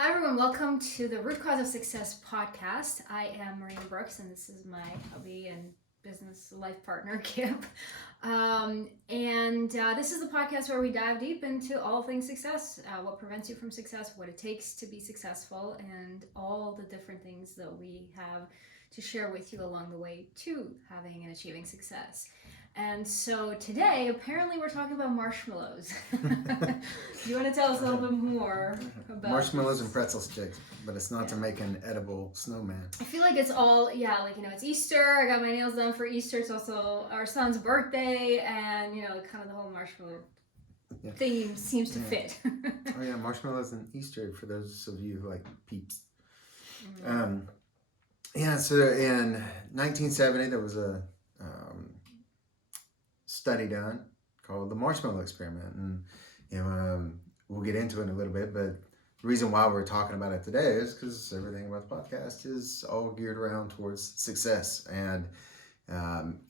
Hi, everyone. Welcome to the Root Cause of Success podcast. I am Marina Brooks, and this is my hubby and business life partner, Kip. This is the podcast where we dive deep into all things success, what prevents you from success, what it takes to be successful, and all the different things that we have to share with you along the way to having and achieving success. And so today, apparently, we're talking about marshmallows. You want to tell us a little bit more about marshmallows and pretzel sticks, but it's not to make an edible snowman. I feel like it's all, it's Easter. I got my nails done for Easter. It's also our son's birthday, and, kind of the whole marshmallow theme seems to fit. Oh, yeah, marshmallows and Easter for those of you who like peeps. So in 1970, there was a study done called the Marshmallow Experiment, and we'll get into it in a little bit, but the reason why we're talking about it today is because everything about the podcast is all geared around towards success, and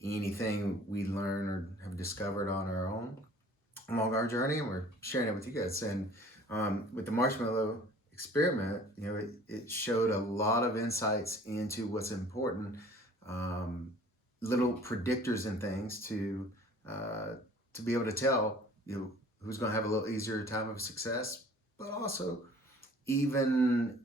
anything we learn or have discovered on our own along our journey, and we're sharing it with you guys. And with the Marshmallow Experiment, it showed a lot of insights into what's important, little predictors and things to be able to tell who's going to have a little easier time of success, but also, even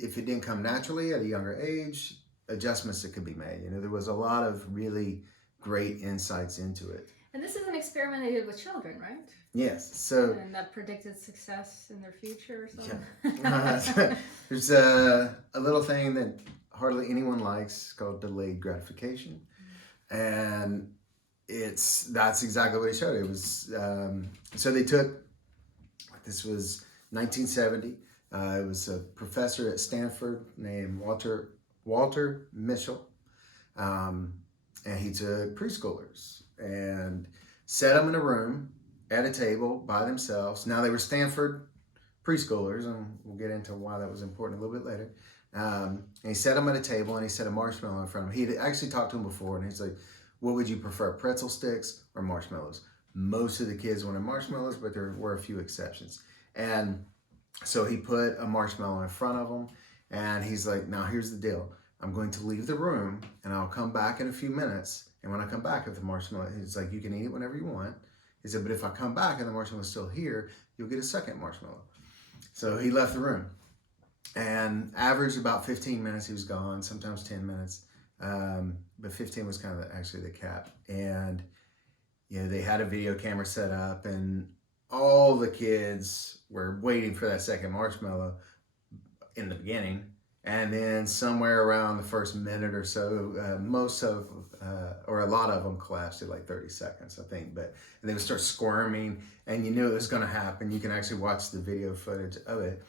if it didn't come naturally at a younger age, adjustments that could be made. There was a lot of really great insights into it. And this is an experiment they did with children, right? Yes. So. And that predicted success in their future or something? Yeah. There's a little thing that hardly anyone likes called delayed gratification. And that's exactly what he showed. It was, so they took, this was 1970. It was a professor at Stanford named Walter Mitchell. And he took preschoolers and set them in a room at a table by themselves. Now, they were Stanford preschoolers, and we'll get into why that was important a little bit later. And he set them at a table, and he set a marshmallow in front of him. He'd actually talked to him before, and he's like, what would you prefer, pretzel sticks or marshmallows? Most of the kids wanted marshmallows, but there were a few exceptions. And so he put a marshmallow in front of them, and he's like, now here's the deal. I'm going to leave the room, and I'll come back in a few minutes. And when I come back, if the marshmallow, he's like, you can eat it whenever you want. He said, but if I come back and the marshmallow's still here, you'll get a second marshmallow. So he left the room, and averaged about 15 minutes, he was gone, sometimes 10 minutes. But 15 was kind of actually the cap. And, they had a video camera set up, and all the kids were waiting for that second marshmallow in the beginning. And then somewhere around the first minute or so, or a lot of them collapsed at like 30 seconds, I think. And they would start squirming, and you knew it was going to happen. You can actually watch the video footage of it.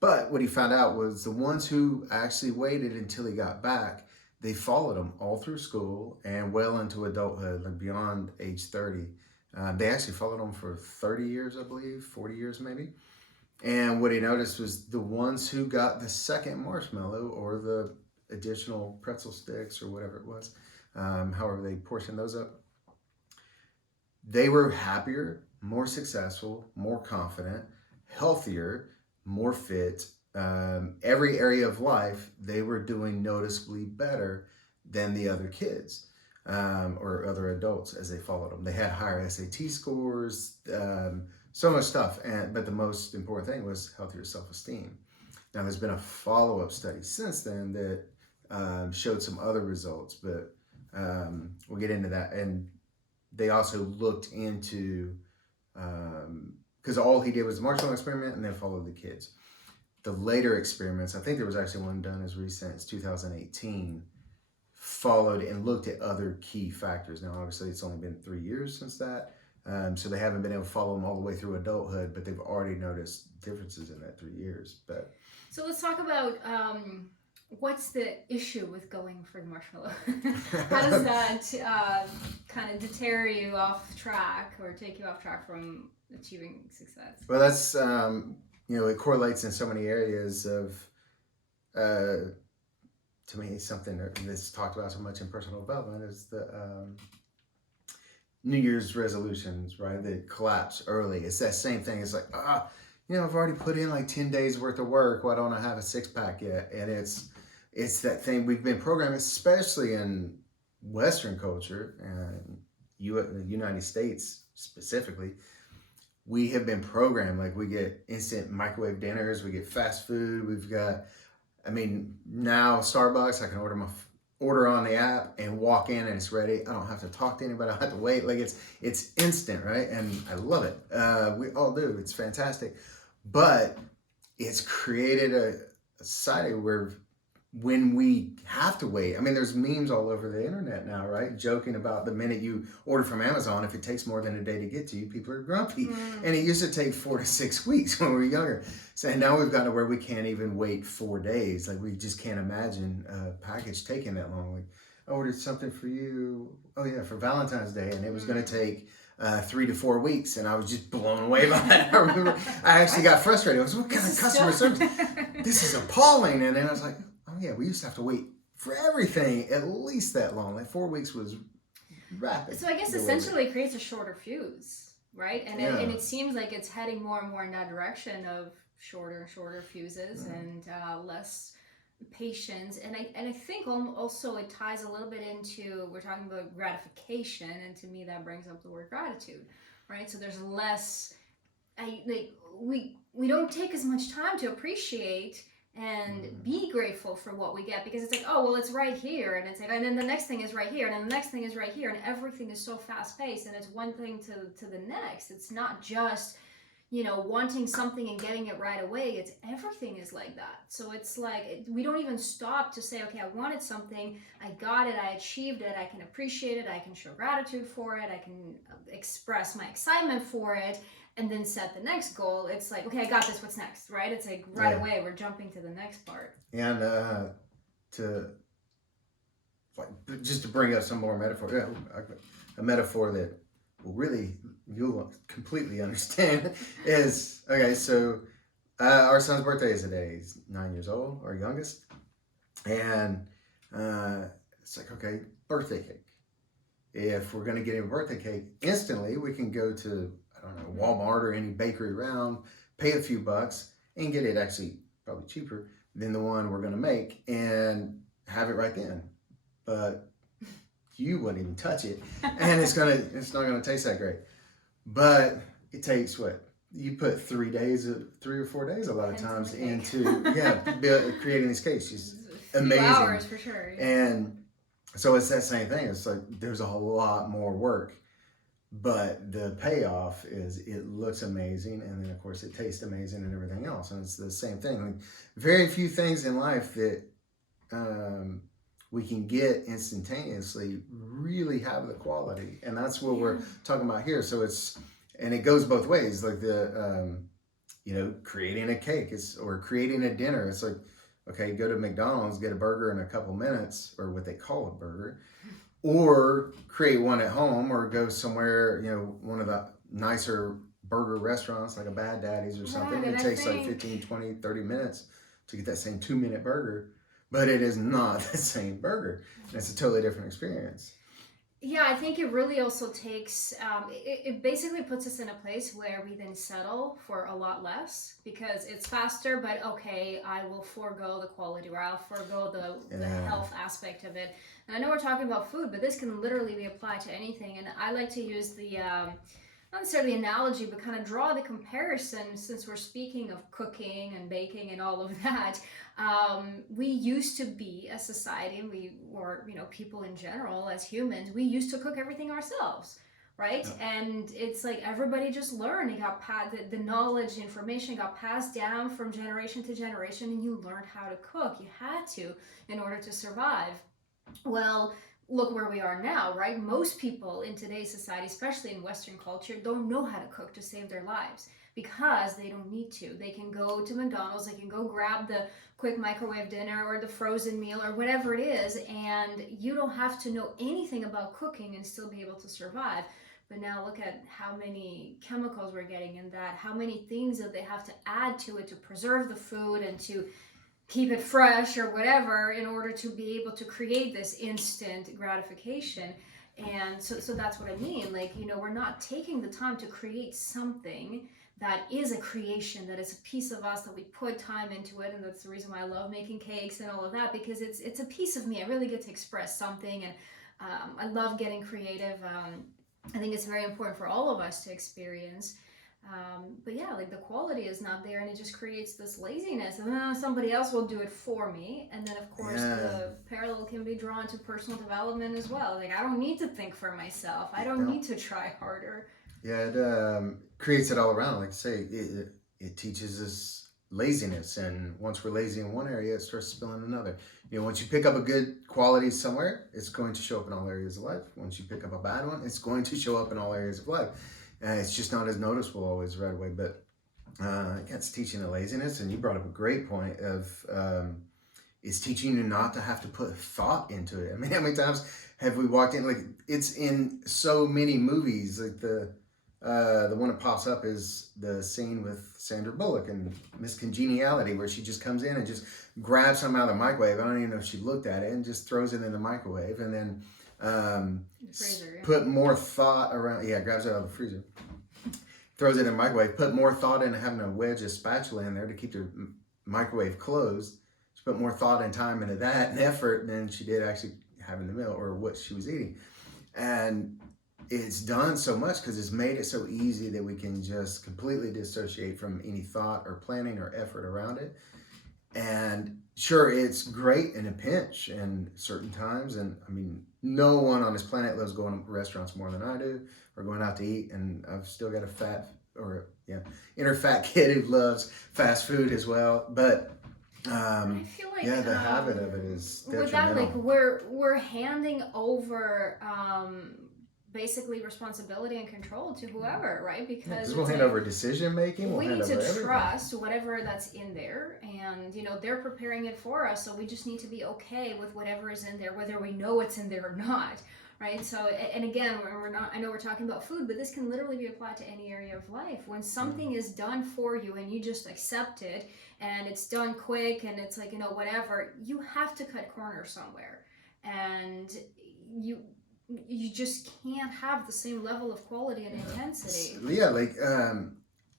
But what he found out was the ones who actually waited until he got back, they followed him all through school and well into adulthood, like beyond age 30. They actually followed him for 30 years, I believe, 40 years maybe. And what he noticed was the ones who got the second marshmallow or the additional pretzel sticks or whatever it was, however they portioned those up, they were happier, more successful, more confident, healthier, more fit. Every area of life, they were doing noticeably better than the other kids or other adults as they followed them. They had higher SAT scores, so much stuff. But the most important thing was healthier self-esteem. Now, there's been a follow-up study since then that showed some other results, but we'll get into that. And they also looked into, because all he did was the Marshmallow Experiment and then followed the kids. The later experiments, I think there was actually one done as recent as 2018, followed and looked at other key factors. Now, obviously, it's only been 3 years since that, so they haven't been able to follow them all the way through adulthood, but they've already noticed differences in that 3 years. So let's talk about what's the issue with going for the marshmallow? How does that kind of deter you off track or take you off track from achieving success? Well, that's it correlates in so many areas of, to me, something that's talked about so much in personal development is the New Year's resolutions, right? That collapse early. It's that same thing. It's like, I've already put in like 10 days worth of work. Why don't I have a six pack yet? And it's that thing we've been programmed, especially in Western culture and the United States specifically. We have been programmed, like we get instant microwave dinners, we get fast food, we've got, I mean, now Starbucks, I can order on the app and walk in and it's ready. I don't have to talk to anybody. I don't have to wait. Like it's instant, right? And I love it. We all do. It's fantastic. But it's created a society where when we have to wait, I mean, there's memes all over the internet now, right? Joking about the minute you order from Amazon, if it takes more than a day to get to you, people are grumpy. And it used to take 4 to 6 weeks when we were younger. So now we've gotten to where we can't even wait 4 days. Like we just can't imagine a package taking that long. Like I ordered something for you, oh yeah, for Valentine's Day, and it was going to take 3 to 4 weeks, and I was just blown away by that. I remember I actually got frustrated. I was, what kind of customer service? This is appalling. And then I was like, oh yeah, we used to have to wait for everything at least that long. Like 4 weeks was rapid. So I guess essentially it creates a shorter fuse, right? And Yeah. and it seems like it's heading more and more in that direction of shorter and shorter fuses and less patience. And I think also it ties a little bit into, we're talking about gratification, and to me that brings up the word gratitude, right? So there's less, we don't take as much time to appreciate and be grateful for what we get, because it's like, oh well, it's right here, and it's like, and then the next thing is right here, and then the next thing is right here, and everything is so fast paced, and it's one thing to the next. It's not just wanting something and getting it right away. It's everything is like that. So it's like we don't even stop to say, okay, I wanted something, I got it, I achieved it, I can appreciate it, I can show gratitude for it, I can express my excitement for it, and then set the next goal. It's like, okay, I got this, what's next, right? It's like right away we're jumping to the next part. And just to bring up some more metaphor, a metaphor that really you'll completely understand is, okay, so our son's birthday is today. He's 9 years old, our youngest. And it's like, okay, birthday cake. If we're going to get him a birthday cake, instantly we can go to, I don't know, Walmart or any bakery around, pay a few bucks, and get it actually probably cheaper than the one we're going to make and have it right then. But you wouldn't even touch it, and it's not gonna taste that great. But it takes what? You put 3 or 4 days a lot of times into creating these cakes. She's amazing. Hours for sure. Yeah. And so it's that same thing. It's like there's a whole lot more work, but the payoff is it looks amazing, and then of course it tastes amazing and everything else. And it's the same thing. Like, very few things in life that we can get instantaneously really have the quality, and that's what we're talking about here. So it goes both ways. Like the creating a cake or creating a dinner. It's like, okay, go to McDonald's, get a burger in a couple minutes, or what they call a burger, or create one at home, or go somewhere, one of the nicer burger restaurants like a Bad Daddy's or something. It takes like 15, 20, 30 minutes to get that same 2-minute burger. But it is not the same burger. It's a totally different experience. Yeah, I think it really also takes, it basically puts us in a place where we then settle for a lot less, because it's faster, but okay, I will forego the quality, or I'll forego the health aspect of it. And I know we're talking about food, but this can literally be applied to anything. And I like to use the, not necessarily analogy, but kind of draw the comparison, since we're speaking of cooking and baking and all of that. We used to be a society, or people in general as humans, we used to cook everything ourselves, right? Yeah. And it's like everybody just learned. It got the knowledge, the information got passed down from generation to generation, and you learned how to cook. You had to, in order to survive. Well, look where we are now, right? Most people in today's society, especially in Western culture, don't know how to cook to save their lives, because they don't need to. They can go to McDonald's, they can go grab the quick microwave dinner or the frozen meal or whatever it is, and you don't have to know anything about cooking and still be able to survive. But now look at how many chemicals we're getting in that, how many things that they have to add to it to preserve the food and to keep it fresh or whatever, in order to be able to create this instant gratification. And so that's what I mean. Like, we're not taking the time to create something that is a creation, that is a piece of us, that we put time into it. And that's the reason why I love making cakes and all of that, because it's a piece of me. I really get to express something, and I love getting creative. I think it's very important for all of us to experience. But yeah, like the quality is not there, and it just creates this laziness. And somebody else will do it for me. And then, of course, the parallel can be drawn to personal development as well. Like, I don't need to think for myself, I don't need to try harder. Yeah, it creates it all around. Like I say, it teaches us laziness, and once we're lazy in one area, it starts spilling another. Once you pick up a good quality somewhere, it's going to show up in all areas of life. Once you pick up a bad one, it's going to show up in all areas of life. It's just not as noticeable always right away, but it's teaching the laziness. And you brought up a great point of it's teaching you not to have to put thought into it. I mean, how many times have we walked in? Like, it's in so many movies. Like the one that pops up is the scene with Sandra Bullock and Miss Congeniality, where she just comes in and just grabs something out of the microwave. I don't even know if she looked at it, and just throws it in the microwave, and then The freezer, yeah. put more thought around. Yeah, grabs it out of the freezer, throws it in the microwave. Put more thought into having a wedge of spatula in there to keep the microwave closed. She put more thought and time into that and effort than she did actually having the meal or what she was eating. And it's done so much because it's made it so easy that we can just completely dissociate from any thought or planning or effort around it. And sure, it's great in a pinch and certain times. And I mean, no one on this planet loves going to restaurants more than I do, or going out to eat. And I've still got inner fat kid who loves fast food as well. But I feel like the habit of it is detrimental. With that, like we're handing over basically responsibility and control to whoever, right? Because we'll hand over decision making. We need to trust whatever that's in there, and they're preparing it for us. So we just need to be okay with whatever is in there, whether we know it's in there or not. Right. So, and again, we're not, I know we're talking about food, but this can literally be applied to any area of life. When something is done for you and you just accept it, and it's done quick, and it's like, whatever, you have to cut corners somewhere. And you just can't have the same level of quality and intensity. Yeah. Like,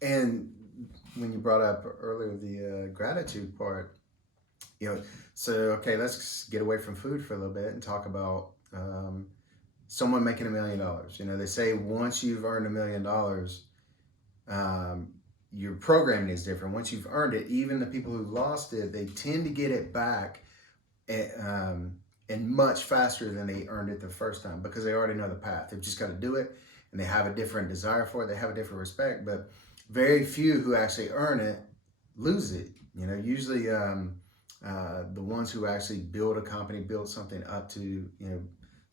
and when you brought up earlier the gratitude part, so, okay, let's get away from food for a little bit and talk about, someone making $1 million. They say once you've earned $1 million, your programming is different. Once you've earned it, even the people who lost it, they tend to get it back and much faster than they earned it the first time, because they already know the path. They've just got to do it, and they have a different desire for it. They have a different respect, but very few who actually earn it lose it. Usually the ones who actually build a company, build something up to,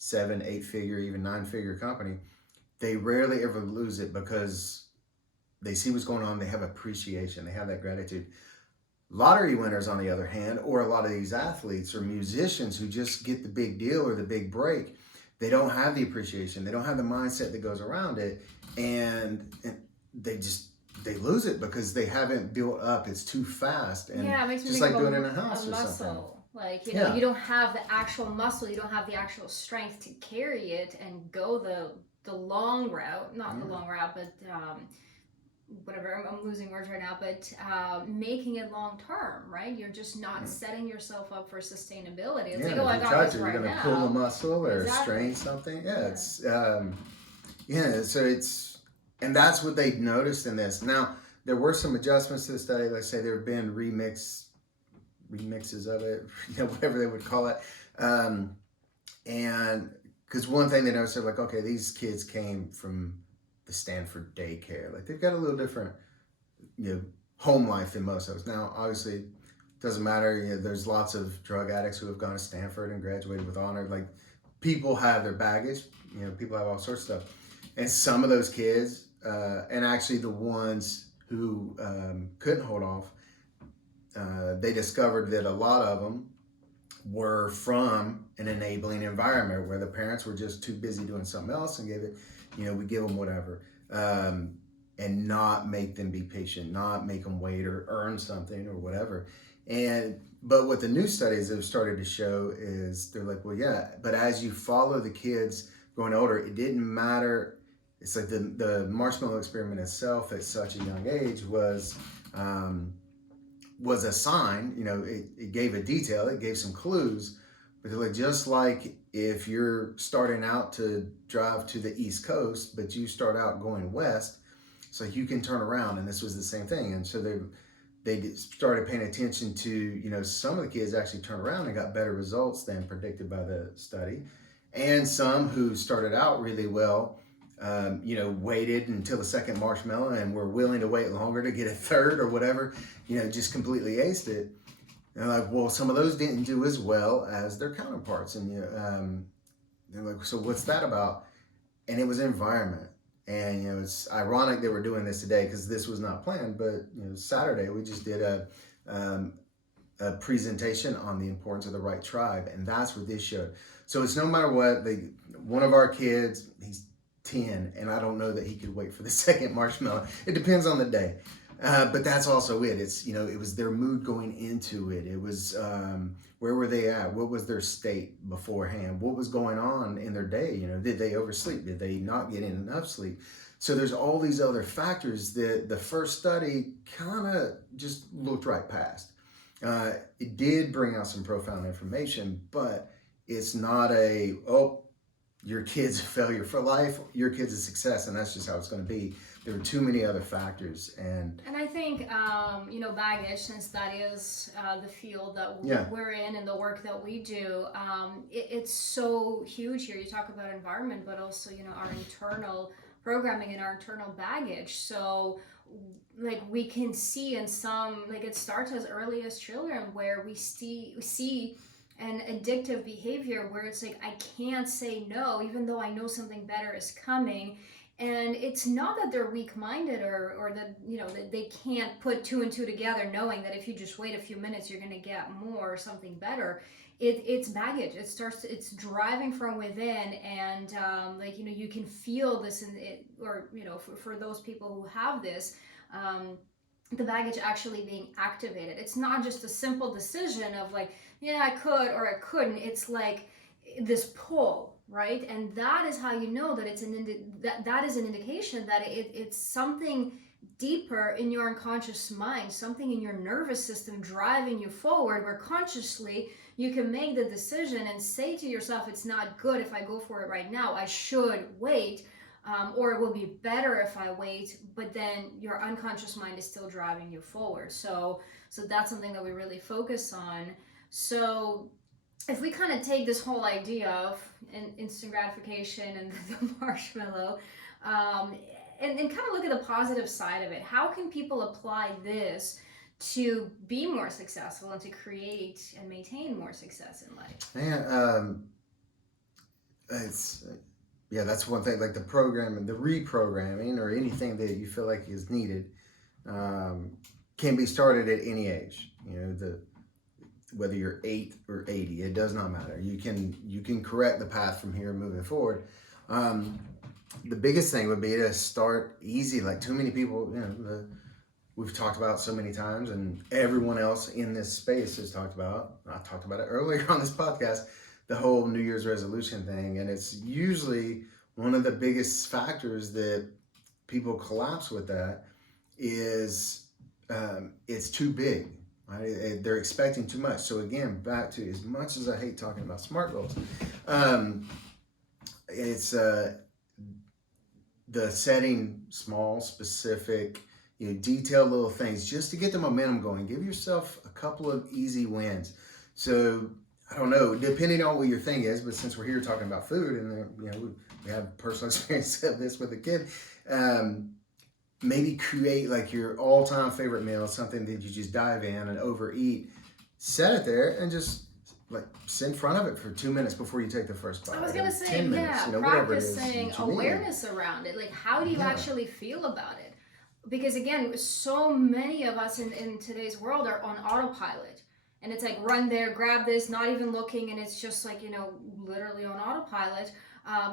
7, 8 figure, even 9 figure company, they rarely ever lose it because they see what's going on. They have appreciation. They have that gratitude. Lottery winners, on the other hand, or a lot of these athletes or musicians who just get the big deal or the big break, they don't have the appreciation. They don't have the mindset that goes around it. And they lose it because they haven't built up. It's too fast. And it makes me just think like about doing it in a house or muscle. something. Like, you don't have the actual muscle, you don't have the actual strength to carry it and go the long route, not the long route, but whatever, I'm losing words right now, but making it long term, right? You're just not setting yourself up for sustainability. It's like, I got this right now. You're going to pull a muscle or strain something. It's, so it's, and that's what they noticed in this. Now, there were some adjustments to the study. Let's say there have been remixes of it, whatever they would call it. And because one thing they noticed, they're like, okay, these kids came from the Stanford daycare. Like, they've got a little different, home life than most of us. Now, obviously, it doesn't matter. There's lots of drug addicts who have gone to Stanford and graduated with honor. Like, people have their baggage. People have all sorts of stuff. And some of those kids, and actually the ones who couldn't hold off, they discovered that a lot of them were from an enabling environment where the parents were just too busy doing something else and gave it, we give them whatever, and not make them be patient, not make them wait or earn something or whatever. But what the new studies have started to show is they're like, well, yeah, but as you follow the kids growing older, it didn't matter it's like the marshmallow experiment itself at such a young age was a sign. It gave a detail, it gave some clues, but they're like, just like if you're starting out to drive to the East Coast, but you start out going west, it's like you can turn around, and this was the same thing. And so they started paying attention to, some of the kids actually turned around and got better results than predicted by the study, and some who started out really well, waited until the second marshmallow and were willing to wait longer to get a third or whatever, just completely aced it. And they're like, well, some of those didn't do as well as their counterparts, and they're like, so what's that about? And it was environment. And it's ironic that we're doing this today because this was not planned. But Saturday we just did a presentation on the importance of the right tribe, and that's what this showed. So it's no matter what. One of our kids, he's 10, and I don't know that he could wait for the second marshmallow. It depends on the day. But that's also it. It's it was their mood going into it. It was where were they at? What was their state beforehand? What was going on in their day? Did they oversleep? Did they not get in enough sleep? So there's all these other factors that the first study kind of just looked right past. It did bring out some profound information, but it's not your kid's a failure for life, your kid's a success, and that's just how it's going to be. There were too many other factors, and I think baggage, since that is the field that we're in and the work that we do, it's so huge here. You talk about environment, but also our internal programming and our internal baggage. So like we can see in some, like it starts as early as children, where we see an addictive behavior where it's like I can't say no even though I know something better is coming. And it's not that they're weak-minded or that that they can't put two and two together, knowing that if you just wait a few minutes you're going to get more or something better. It's baggage. It's driving from within, and you can feel this in it, or for those people who have this, the baggage actually being activated. It's not just a simple decision of like, yeah, I could or I couldn't. It's like this pull, right? And that is how you know that it's that is an indication that it's something deeper in your unconscious mind, something in your nervous system driving you forward, where consciously you can make the decision and say to yourself, it's not good if I go for it right now, I should wait, or it will be better if I wait. But then your unconscious mind is still driving you forward. So that's something that we really focus on. So if we kind of take this whole idea of instant gratification and the marshmallow, and kind of look at the positive side of it, how can people apply this to be more successful and to create and maintain more success in life? That's one thing. Like the programming, the reprogramming, or anything that you feel like is needed, can be started at any age. Whether you're 8 or 80, it does not matter. You can correct the path from here moving forward. The biggest thing would be to start easy. Like too many people, we've talked about so many times, and everyone else in this space has talked about. I talked about it earlier on this podcast, the whole New Year's resolution thing, and it's usually one of the biggest factors that people collapse with. That is, it's too big. Right? They're expecting too much. So again, back to, as much as I hate talking about SMART goals, it's the setting small, specific, detailed little things just to get the momentum going. Give yourself a couple of easy wins. So I don't know, depending on what your thing is, but since we're here talking about food, and we have personal experience of this with a kid, maybe create like your all-time favorite meal, something that you just dive in and overeat. Set it there and just like sit in front of it for 2 minutes before you take the first bite. I was gonna say, 10 minutes, practicing awareness around it. Like, how do you actually feel about it? Because again, so many of us in today's world are on autopilot. And it's like, run there, grab this, not even looking, and it's just like, literally on autopilot.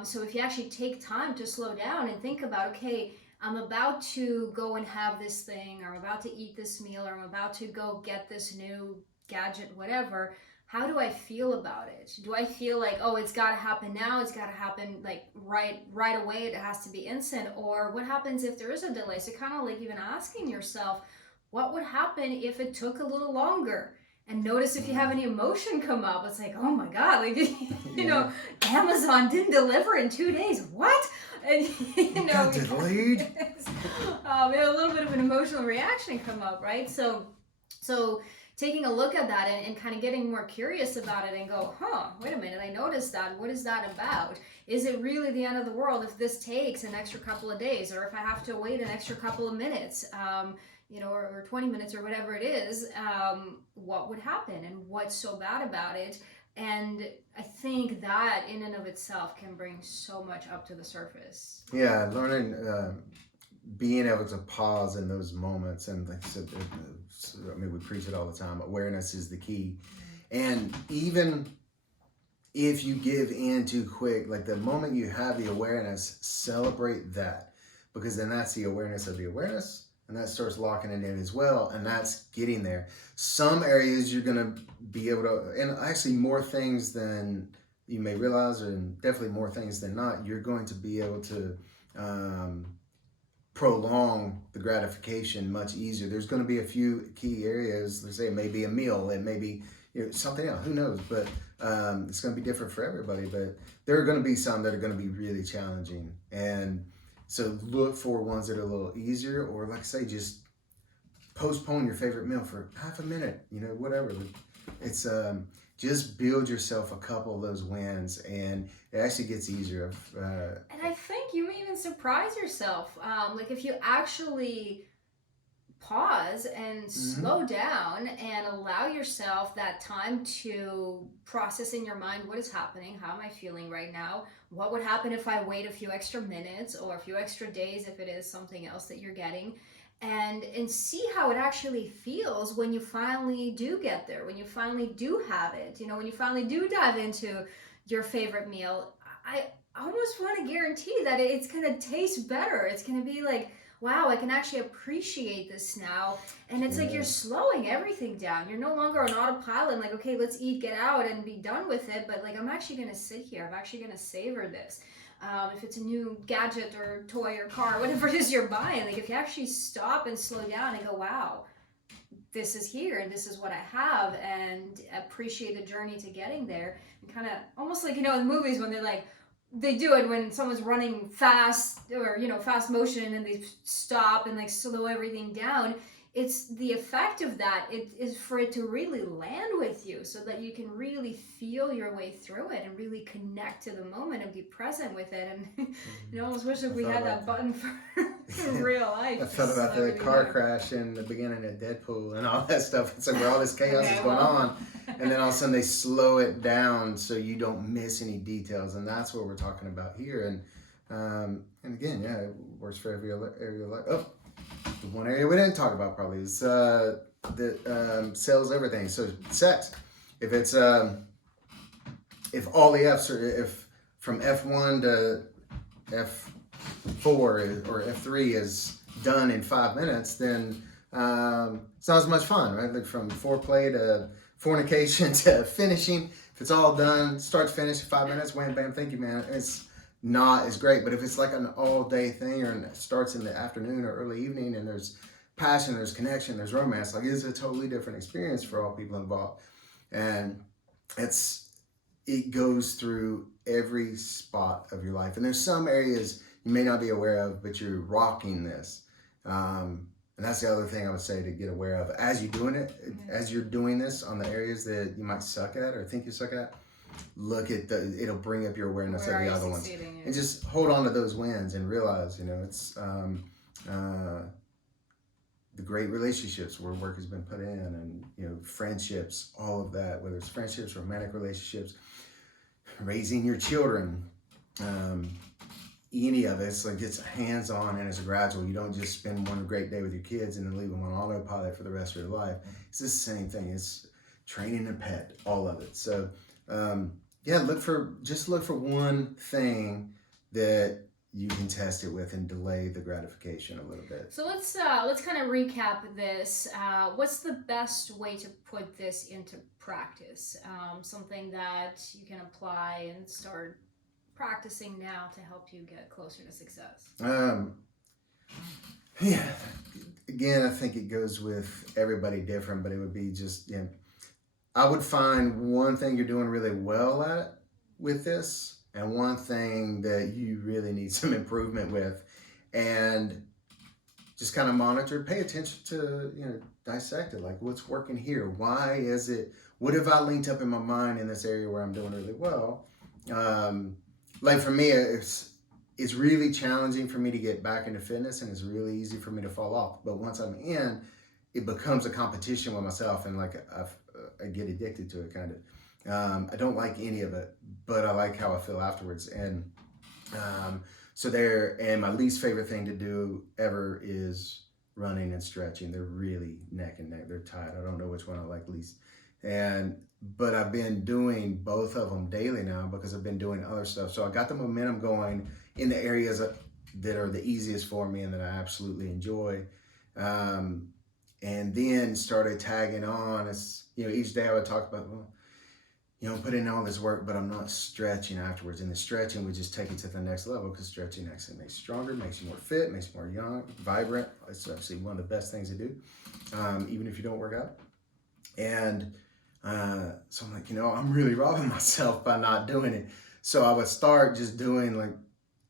So if you actually take time to slow down and think about, okay, I'm about to go and have this thing, or I'm about to eat this meal, or I'm about to go get this new gadget, whatever. how do I feel about it? Do I feel like, oh, it's got to happen now, it's got to happen like right away, it has to be instant? Or what happens if there is a delay? So kind of like even asking yourself, what would happen if it took a little longer? And notice if you have any emotion come up. It's like, oh my god, like you know, Amazon didn't deliver in 2 days. What? And you know, delayed. A little bit of an emotional reaction come up, right? So taking a look at that and kind of getting more curious about it and go, wait a minute, I noticed that. What is that about? Is it really the end of the world if this takes an extra couple of days, or if I have to wait an extra couple of minutes? Or 20 minutes or whatever it is, what would happen and what's so bad about it? And I think that in and of itself can bring so much up to the surface. Yeah, learning, being able to pause in those moments. And like I said, I mean, we preach it all the time. Awareness is the key. And even if you give in too quick, like the moment you have the awareness, celebrate that. Because then that's the awareness of the awareness. And that starts locking it in as well. And that's getting there. Some areas you're going to be able to, and actually more things than you may realize, and definitely more things than not, you're going to be able to prolong the gratification much easier. There's going to be a few key areas. Let's say it may be a meal, it may be something else, who knows, but it's going to be different for everybody. But there are going to be some that are going to be really challenging. And so look for ones that are a little easier, or like I say, just postpone your favorite meal for half a minute, whatever. It's just build yourself a couple of those wins, and it actually gets easier. And I think you may even surprise yourself. Like if you actually pause and slow down and allow yourself that time to process in your mind what is happening, how am I feeling right now, what would happen if I wait a few extra minutes or a few extra days if it is something else that you're getting, and see how it actually feels when you finally do get there, when you finally do have it, when you finally do dive into your favorite meal. I almost want to guarantee that it's going to taste better. It's going to be like, wow, I can actually appreciate this now. And it's like you're slowing everything down. You're no longer on autopilot, like, okay, let's eat, get out, and be done with it. But like, I'm actually going to sit here. I'm actually going to savor this. If it's a new gadget or toy or car, whatever it is you're buying, like if you actually stop and slow down and go, wow, this is here and this is what I have, and appreciate the journey to getting there, and kind of almost like, in movies when they do it when someone's running fast or fast motion and they stop and like slow everything down. It's the effect of that, it is for it to really land with you so that you can really feel your way through it and really connect to the moment and be present with it. And I almost wish that we had that button for real life. I thought about the car crash in the beginning of Deadpool and all that stuff. It's like where all this chaos is going on, and then all of a sudden they slow it down so you don't miss any details, and that's what we're talking about here. And again, it works for every area of life. Oh, the one area we didn't talk about probably is that sells everything. So sex. If it's if all the F's are, if from F1 to F4 or F3 is done in 5 minutes, then it's not as much fun, right? Like from foreplay to fornication to finishing, if it's all done, start to finish, 5 minutes, wham, bam, thank you, man. It's not as great. But if it's like an all-day thing, or it starts in the afternoon or early evening, and there's passion, there's connection, there's romance, like it's a totally different experience for all people involved. And it goes through every spot of your life. And there's some areas you may not be aware of, but you're rocking this. And that's the other thing I would say to get aware of as you're doing it, as you're doing this on the areas that you might suck at or think you suck at. Look at it'll bring up your awareness of the other ones, and just hold on to those wins and realize, it's the great relationships where work has been put in, and friendships, all of that, whether it's friendships, romantic relationships, raising your children, any of it. It's like it's hands-on and it's gradual. You don't just spend one great day with your kids and then leave them on autopilot for the rest of your life. It's the same thing. It's training a pet, all of it. So look for one thing that you can test it with and delay the gratification a little bit. So let's kind of recap this. What's the best way to put this into practice? Something that you can apply and start practicing now to help you get closer to success. Yeah. Again, I think it goes with everybody different, but it would be just, I would find one thing you're doing really well at with this and one thing that you really need some improvement with, and just kind of monitor, pay attention to, dissect it. Like, what's working here? Why is it? What have I linked up in my mind in this area where I'm doing really well? Like for me, it's really challenging for me to get back into fitness, and it's really easy for me to fall off. But once I'm in, it becomes a competition with myself, and like I get addicted to it, kind of. I don't like any of it, but I like how I feel afterwards. And and my least favorite thing to do ever is running and stretching. They're really neck and neck. They're tied. I don't know which one I like least. But I've been doing both of them daily now because I've been doing other stuff. So I got the momentum going in the areas that are the easiest for me and that I absolutely enjoy. And then started tagging on. Each day I would talk about, put in all this work, but I'm not stretching afterwards. And the stretching would just take it to the next level, because stretching actually makes you stronger, makes you more fit, makes you more young, vibrant. It's actually one of the best things to do, even if you don't work out. And so I'm like, I'm really robbing myself by not doing it. So I would start just doing like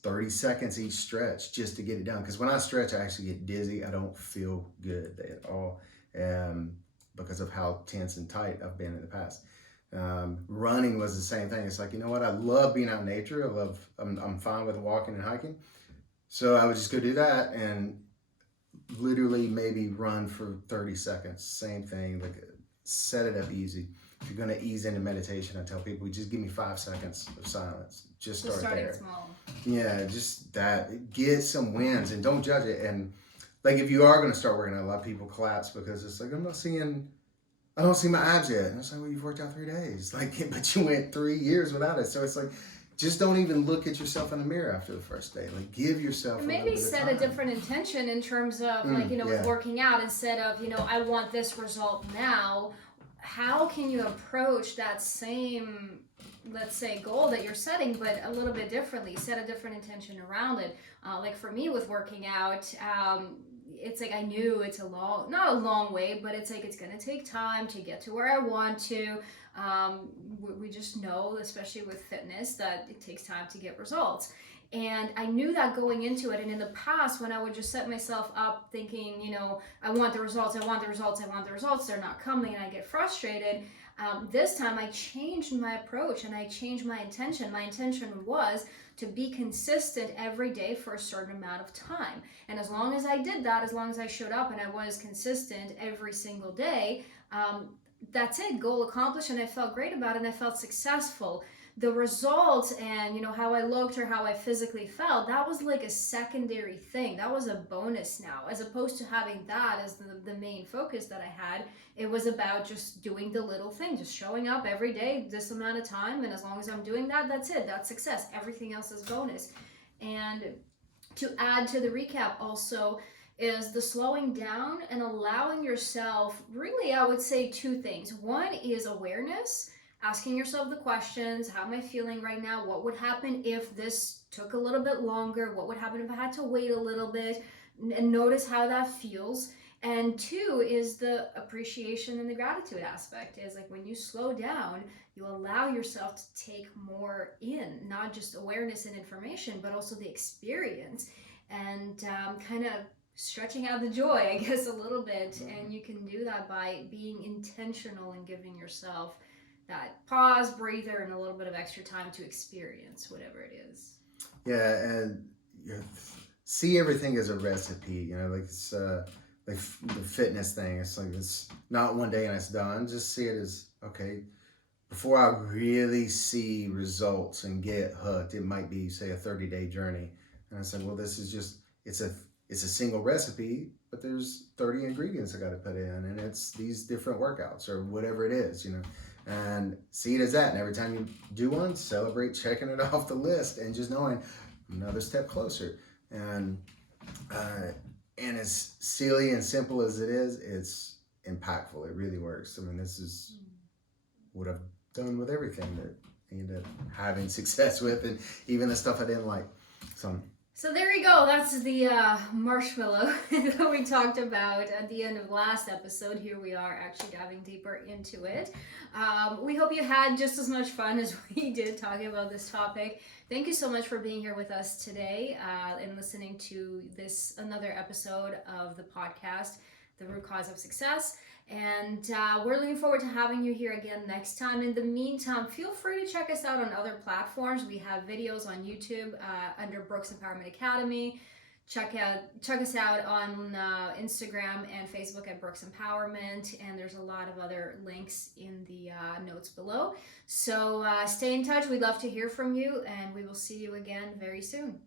30 seconds each stretch just to get it done. Because when I stretch, I actually get dizzy. I don't feel good at all, because of how tense and tight I've been in the past. Running was the same thing. It's like, I love being out in nature. I'm fine with walking and hiking. So I would just go do that and literally maybe run for 30 seconds. Same thing, like set it up easy. If you're going to ease into meditation, I tell people, just give me 5 seconds of silence. Just start there. Small. Yeah, just that. Get some wins and don't judge it. And like, if you are going to start working out, a lot of people collapse because it's like, I don't see my abs yet. And it's like, well, you've worked out 3 days. Like, but you went 3 years without it. So it's like, just don't even look at yourself in the mirror after the first day. Like, give yourself and maybe set a different intention in terms of with working out. Instead of, I want this result now. How can you approach that same, let's say, goal that you're setting, but a little bit differently? Set a different intention around it. Like for me with working out, it's like I knew it's not a long way, but it's like it's going to take time to get to where I want to. We just know, especially with fitness, that it takes time to get results. And I knew that going into it. And in the past, when I would just set myself up thinking, I want the results, they're not coming, and I get frustrated. This time I changed my approach and I changed my intention. My intention was to be consistent every day for a certain amount of time. And as long as I did that, as long as I showed up and I was consistent every single day, that's it, goal accomplished, and I felt great about it and I felt successful. The results and how I looked or how I physically felt, that was like a secondary thing. That was a bonus now, as opposed to having that as the main focus that I had. It was about just doing the little thing, just showing up every day this amount of time, and as long as I'm doing that, that's it, that's success. Everything else is bonus. And to add to the recap also is the slowing down and allowing yourself, really I would say 2 things. One is awareness. Asking yourself the questions, how am I feeling right now? What would happen if this took a little bit longer? What would happen if I had to wait a little bit? And notice how that feels. And 2 is the appreciation and the gratitude aspect. Is like when you slow down, you allow yourself to take more in, not just awareness and information, but also the experience, and kind of stretching out the joy, I guess, a little bit. And you can do that by being intentional and giving yourself that pause, breather, and a little bit of extra time to experience whatever it is. Yeah, and see everything as a recipe. Like it's like the fitness thing. It's like it's not one day and it's done. Just see it as, okay, before I really see results and get hooked, it might be, say, a 30-day journey. And I said, well, this is just it's a single recipe, but there's 30 ingredients I got to put in, and it's these different workouts or whatever it is, and see it as that. And every time you do one, celebrate checking it off the list and just knowing, another step closer. And as silly and simple as it is, it's impactful. It really works. I mean, this is what I've done with everything that I ended up having success with, and even the stuff I didn't like. So there you go. That's the marshmallow that we talked about at the end of last episode. Here we are actually diving deeper into it. We hope you had just as much fun as we did talking about this topic. Thank you so much for being here with us today and listening to another episode of the podcast, The Root Cause of Success. And we're looking forward to having you here again next time. In the meantime, feel free to check us out on other platforms. We have videos on YouTube under Brooks Empowerment Academy. Check us out on Instagram and Facebook at Brooks Empowerment. And there's a lot of other links in the notes below. So stay in touch. We'd love to hear from you. And we will see you again very soon.